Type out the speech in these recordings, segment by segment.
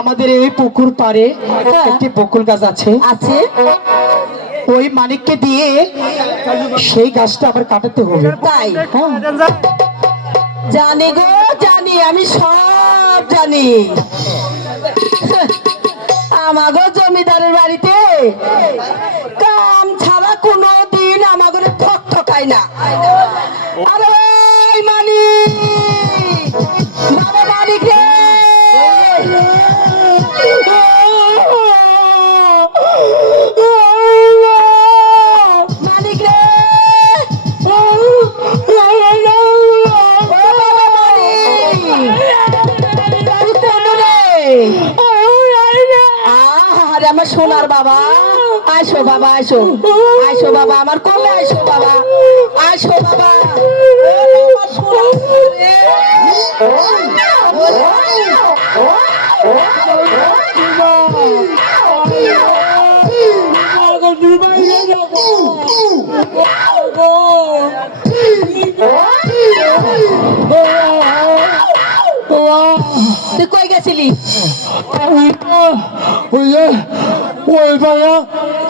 আমাদের এই পুকুর পাড়ে একটি বকুল গাছ আছে আছে ওই মানিককে দিয়ে সেই গাছটা আবার কাটাতে হবে। তাই জানি গো জানি, আমি সব জানি। আমাগো জমিদারের বাড়িতে কাম ছাড়া কোনো দিন আমাগো ঠক ঠকাই না। আরে মানিক, বাবা মানিক রে, মানিক রে, আমার সোনার বাবা, আইসো বাবা, আইসো আইসো বাবা, আমার কোলে আইসো বাবা, আইসো বাবা। তুই কই গেছিলি? ওই বাবা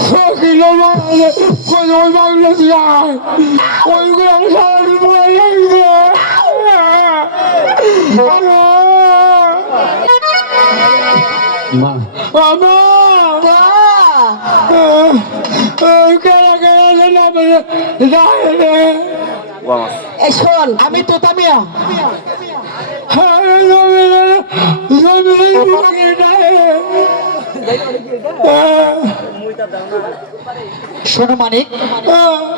সকিল ওই বাংলা যায় ওইগুলো সারাদিন পড়ে লাগবে। শোন, আমি তোতা মিয়া, শোনো মানিক,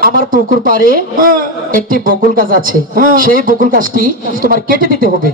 আমার পুকুর পাড়ে একটি বকুল গাছ আছে, সেই বকুল গাছটি তোমার কেটে দিতে হবে।